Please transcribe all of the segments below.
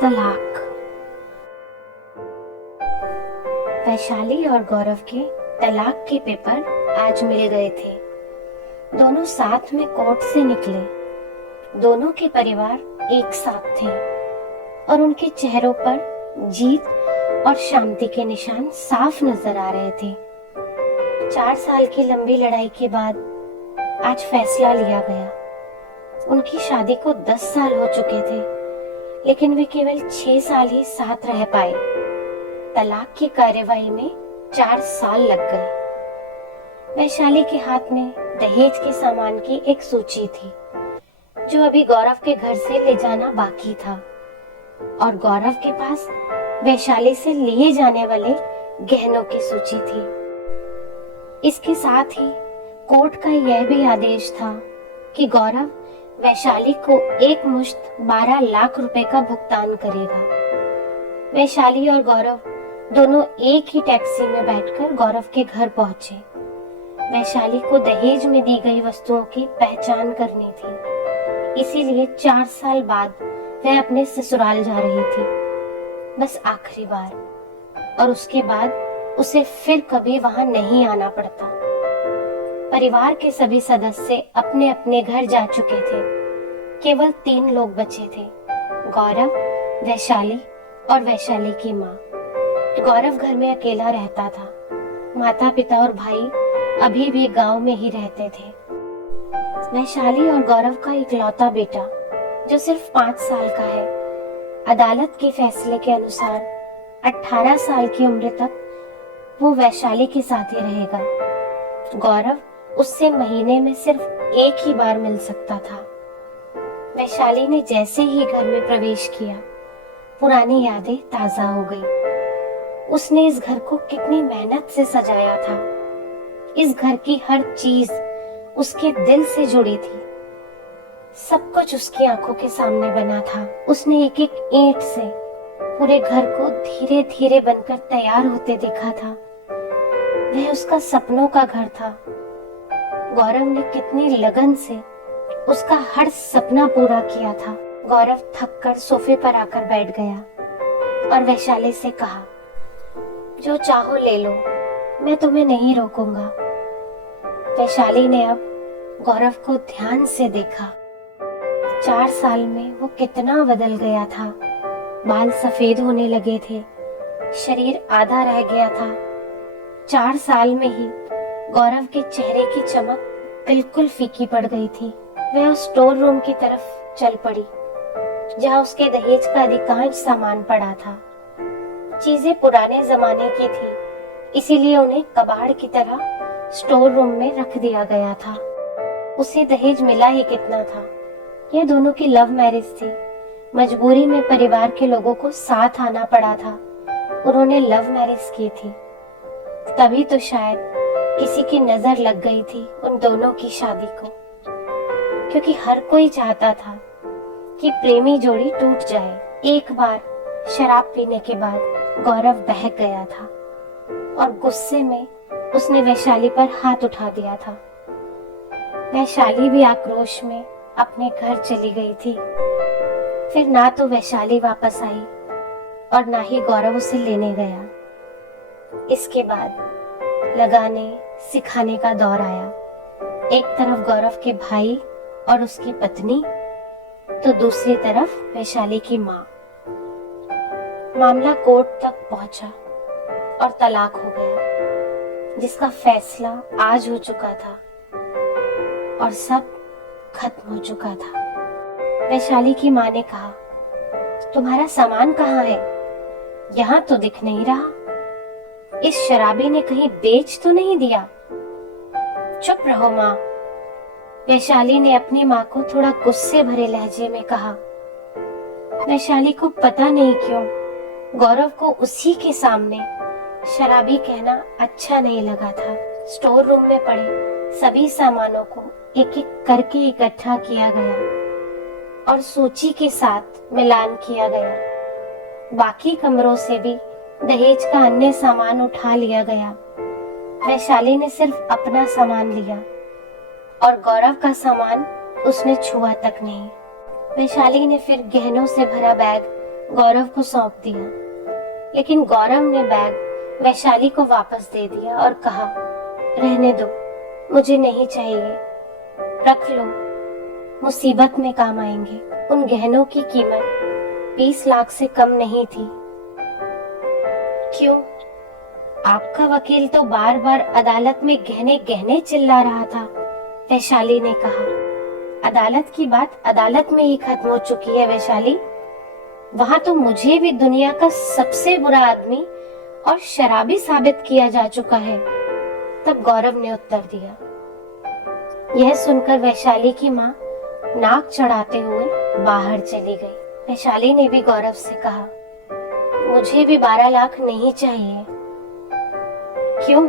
तलाक। वैशाली और गौरव के तलाक के पेपर आज मिल गए थे। दोनों साथ में कोर्ट से निकले। दोनों के परिवार एक साथ थे और उनके चेहरों पर जीत और शांति के निशान साफ नजर आ रहे थे। 4 साल की लंबी लड़ाई के बाद आज फैसला लिया गया। उनकी शादी को 10 साल हो चुके थे, लेकिन वे केवल 6 साल ही साथ रह पाए। तलाक की कार्यवाही में 4 साल लग गए। वैशाली के हाथ में दहेज के सामान की एक सूची थी, जो अभी गौरव के घर से ले जाना बाकी था, और गौरव के पास वैशाली से लिए जाने वाले गहनों की सूची थी। इसके साथ ही कोर्ट का यह भी आदेश था कि गौरव वैशाली को एक मुश्त 12 लाख रुपए का भुगतान करेगा। वैशाली और गौरव दोनों एक ही टैक्सी में बैठकर गौरव के घर पहुंचे। वैशाली को दहेज में दी गई वस्तुओं की पहचान करनी थी, इसीलिए 4 साल बाद वह अपने ससुराल जा रही थी, बस आखिरी बार, और उसके बाद उसे फिर कभी वहां नहीं आना पड़ता। परिवार के सभी सदस्य अपने अपने घर जा चुके थे। केवल 3 लोग बचे थे, गौरव, वैशाली और वैशाली की माँ। गौरव घर में अकेला रहता था। माता पिता और भाई अभी भी गांव में ही रहते थे। वैशाली और गौरव का इकलौता बेटा, जो सिर्फ 5 साल का है, अदालत के फैसले के अनुसार 18 साल की उम्र तक वो वैशाली के साथ ही रहेगा। गौरव उससे महीने में सिर्फ एक ही बार मिल सकता था। वैशाली ने जैसे ही घर में प्रवेश किया, पुरानी यादें ताजा हो गई। उसने इस घर को कितनी मेहनत से सजाया था। इस घर की हर चीज उसके दिल से जुड़ी थी। सब कुछ उसकी आंखों के सामने बना था। उसने एक एक ईंट से पूरे घर को धीरे धीरे बनकर तैयार होते देखा था। वह उसका सपनों का घर था। गौरव ने कितनी लगन से उसका हर सपना पूरा किया था। गौरव थककर सोफे पर आकर बैठ गया और वैशाली से कहा, जो चाहो ले लो, मैं तुम्हें नहीं रोकूंगा। वैशाली ने अब गौरव को ध्यान से देखा। 4 साल में वो कितना बदल गया था। बाल सफेद होने लगे थे, शरीर आधा रह गया था। 4 साल में ही गौरव के चेहरे की चमक बिल्कुल फीकी पड़ गई थी। वह उस स्टोर रूम की तरफ चल पड़ी, जहां उसके दहेज का अधिकांश सामान पड़ा था। चीजें पुराने जमाने की थी, इसीलिए उन्हें कबाड़ की तरह स्टोर रूम में रख दिया गया था। उसे दहेज मिला ही कितना था। यह दोनों की लव मैरिज थी। मजबूरी में परिवार के लोगों को साथ आना पड़ा था। उन्होंने लव मैरिज की थी, तभी तो शायद किसी की नजर लग गई थी उन दोनों की शादी को, क्योंकि हर कोई चाहता था कि प्रेमी जोड़ी टूट जाए। एक बार शराब पीने के बाद गौरव बहक गया था और गुस्से में उसने वैशाली पर हाथ उठा दिया था। वैशाली भी आक्रोश में अपने घर चली गई थी। फिर ना तो वैशाली वापस आई और ना ही गौरव उसे लेने गया। इसके बाद लगाने सिखाने का दौर आया। एक तरफ गौरव के भाई और उसकी पत्नी, तो दूसरी तरफ वैशाली की माँ। मामला कोर्ट तक पहुंचा और तलाक हो गया, जिसका फैसला आज हो चुका था और सब खत्म हो चुका था। वैशाली की माँ ने कहा, तुम्हारा सामान कहाँ है? यहाँ तो दिख नहीं रहा। इस शराबी ने कहीं बेच तो नहीं दिया? चुप रहो माँ। वैशाली ने अपनी माँ को थोड़ा गुस्से भरे लहजे में कहा। वैशाली को पता नहीं क्यों गौरव को उसी के सामने शराबी कहना अच्छा नहीं लगा था। स्टोर रूम में पड़े सभी सामानों को एक एक करके इकट्ठा किया गया और सूची के साथ मिलान किया गया। बाकी कमरों से भी दहेज का अन्य सामान उठा लिया गया। वैशाली ने सिर्फ अपना सामान लिया और गौरव का सामान उसने छुआ तक नहीं। वैशाली ने फिर गहनों से भरा बैग गौरव को सौंप दिया, लेकिन गौरव ने बैग वैशाली को वापस दे दिया और कहा, रहने दो, मुझे नहीं चाहिए, रख लो, मुसीबत में काम आएंगे। उन गहनों की कीमत 20 लाख से कम नहीं थी। क्यों? आपका वकील तो बार बार अदालत में गहने गहने चिल्ला रहा था, वैशाली ने कहा। अदालत की बात अदालत में ही खत्म हो चुकी है वैशाली। वहां तो मुझे भी दुनिया का सबसे बुरा आदमी और शराबी साबित किया जा चुका है। तब गौरव ने उत्तर दिया। यह सुनकर वैशाली की माँ नाक चढ़ाते हुए बाहर चली गई। वैशाली ने भी गौरव से कहा, मुझे भी 12 लाख नहीं चाहिए। क्यों?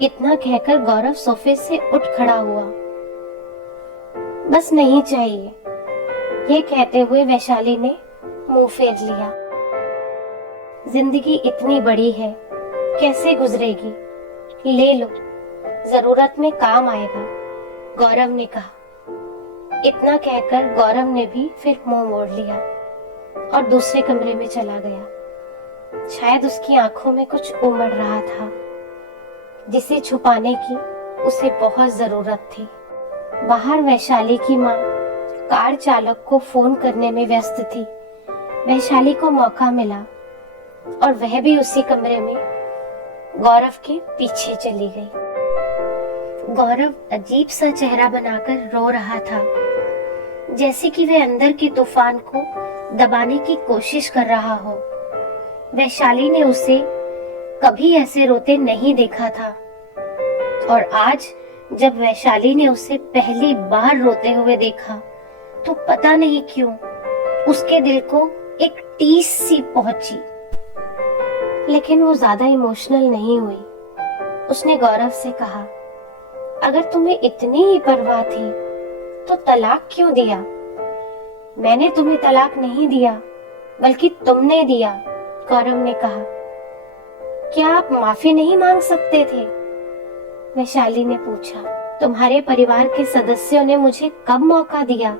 इतना कहकर गौरव सोफे से उठ खड़ा हुआ। बस नहीं चाहिए, ये कहते हुए वैशाली ने मुंह फेर लिया। जिंदगी इतनी बड़ी है, कैसे गुजरेगी? ले लो, जरूरत में काम आएगा, गौरव ने कहा। इतना कहकर गौरव ने भी फिर मुंह मोड़ लिया और दूसरे कमरे में चला गया। शायद उसकी आंखों में कुछ उमड़ रहा था, जिसे छुपाने की उसे बहुत जरूरत थी। बाहर वैशाली की माँ कार चालक को फोन करने में व्यस्त थी। वैशाली को मौका मिला और वह भी उसी कमरे में गौरव के पीछे चली गई। गौरव अजीब सा चेहरा बनाकर रो रहा था, जैसे कि वह अंदर के तूफान को दबाने की कोशिश कर रहा हो। वैशाली ने उसे कभी ऐसे रोते नहीं देखा था, और आज जब वैशाली ने उसे पहली बार रोते हुए देखा तो पता नहीं क्यों उसके दिल को एक टीस सी पहुंची। लेकिन वो ज्यादा इमोशनल नहीं हुई। उसने गौरव से कहा, अगर तुम्हें इतनी ही परवाह थी तो तलाक क्यों दिया? मैंने तुम्हें तलाक नहीं दिया, बल्कि तुमने दिया, गौरव ने कहा। क्या आप माफी नहीं मांग सकते थे? वैशाली ने पूछा। तुम्हारे परिवार के सदस्यों ने मुझे कब मौका दिया?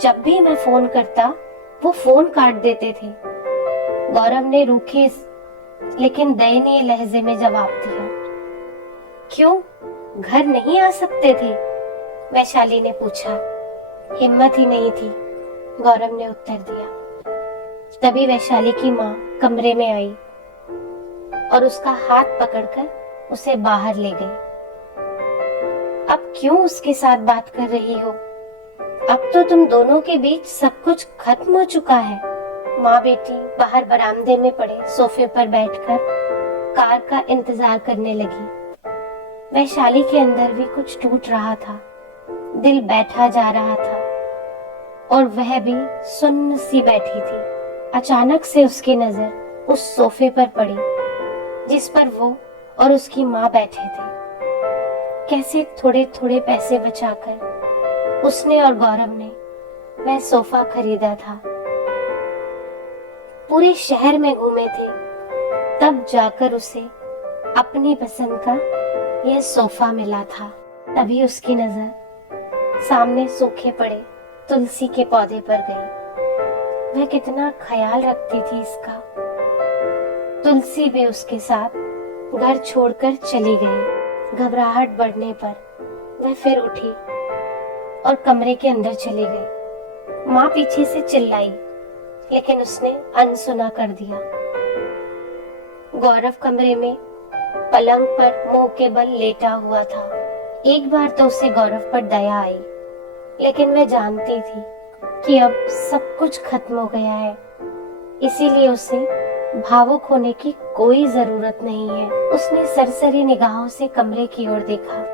जब भी मैं फोन करता वो फोन काट देते थे, गौरव ने रूखे लेकिन दयनीय लहजे में जवाब दिया। क्यों, घर नहीं आ सकते थे? वैशाली ने पूछा। हिम्मत ही नहीं थी, गौरव ने उत्तर दिया। तभी वैशाली की माँ कमरे में आई और उसका हाथ पकड़कर उसे बाहर ले गई। अब क्यों उसके साथ बात कर रही हो? अब तो तुम दोनों के बीच सब कुछ खत्म हो चुका है। माँ बेटी बाहर बरामदे में पड़े सोफे पर बैठकर कार का इंतजार करने लगी। वैशाली के अंदर भी कुछ टूट रहा था, दिल बैठा जा रहा था और वह भी सुन्न सी बैठी थी। अचानक से उसकी नजर उस सोफे पर पड़ी जिस पर वो और उसकी माँ बैठे थे। कैसे थोड़े थोड़े पैसे बचाकर उसने और गौरव ने वह सोफा खरीदा था। पूरे शहर में घूमे थे, तब जाकर उसे अपनी पसंद का यह सोफा मिला था। तभी उसकी नजर सामने सूखे पड़े तुलसी के पौधे पर गई। वह कितना ख्याल रखती थी इसका। तुलसी भी उसके साथ घर छोड़कर चली गई। घबराहट बढ़ने पर वह फिर उठी और कमरे के अंदर चली गई। माँ पीछे से चिल्लाई, लेकिन उसने अनसुना कर दिया। गौरव कमरे में पलंग पर मुंह के बल लेटा हुआ था। एक बार तो उसे गौरव पर दया आई, लेकिन वह जानती थी कि अब सब कुछ खत्म हो गया है, इसीलिए उसे भावुक होने की कोई जरूरत नहीं है। उसने सरसरी निगाहों से कमरे की ओर देखा।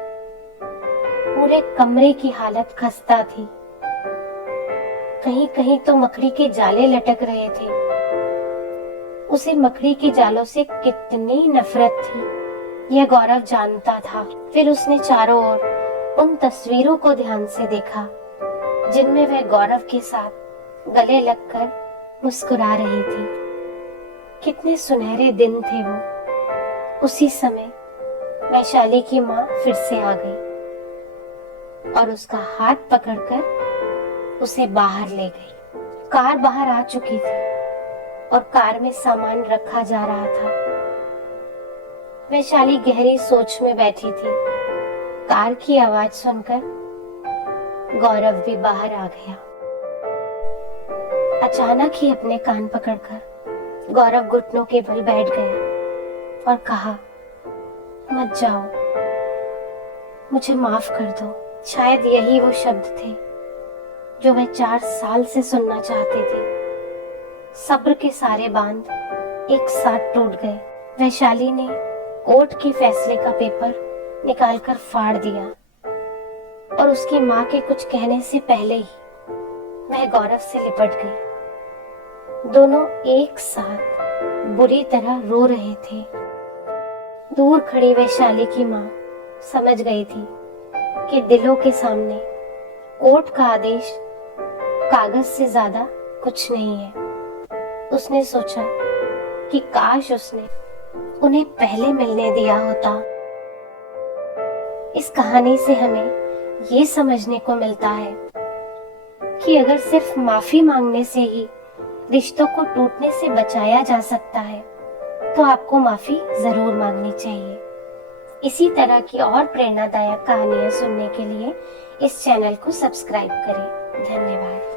पूरे कमरे की हालत खस्ता थी। कहीं कहीं तो मकड़ी के जाले लटक रहे थे। उसे मकड़ी के जालों से कितनी नफरत थी, यह गौरव जानता था। फिर उसने चारों ओर उन तस्वीरों को ध्यान से देखा जिनमें वह गौरव के साथ गले लगकर मुस्कुरा रही थी। कितने सुनहरे दिन थे वो। उसी समय वैशाली की माँ फिर से आ गई और उसका हाथ पकड़कर उसे बाहर ले गई। कार बाहर आ चुकी थी और कार में सामान रखा जा रहा था। वैशाली गहरी सोच में बैठी थी। कार की आवाज सुनकर गौरव भी बाहर आ गया। अचानक ही अपने कान पकड़कर गौरव घुटनों के बल बैठ गया और कहा, मत जाओ, मुझे माफ कर दो। शायद यही वो शब्द थे जो मैं 4 साल से सुनना चाहती थी। सब्र के सारे बांध एक साथ टूट गए। वैशाली ने कोर्ट के फैसले का पेपर निकालकर फाड़ दिया और उसकी माँ के कुछ कहने से पहले ही वह गौरव से लिपट गई। दोनों एक साथ बुरी तरह रो रहे थे। दूर खड़ी वैशाली की माँ समझ गई थी कि दिलों के सामने कोर्ट का आदेश कागज से ज्यादा कुछ नहीं है। उसने सोचा कि काश उसने उन्हें पहले मिलने दिया होता। इस कहानी से हमें ये समझने को मिलता है कि अगर सिर्फ माफी मांगने से ही रिश्तों को टूटने से बचाया जा सकता है तो आपको माफी जरूर मांगनी चाहिए। इसी तरह की और प्रेरणादायक कहानियां सुनने के लिए इस चैनल को सब्सक्राइब करें। धन्यवाद।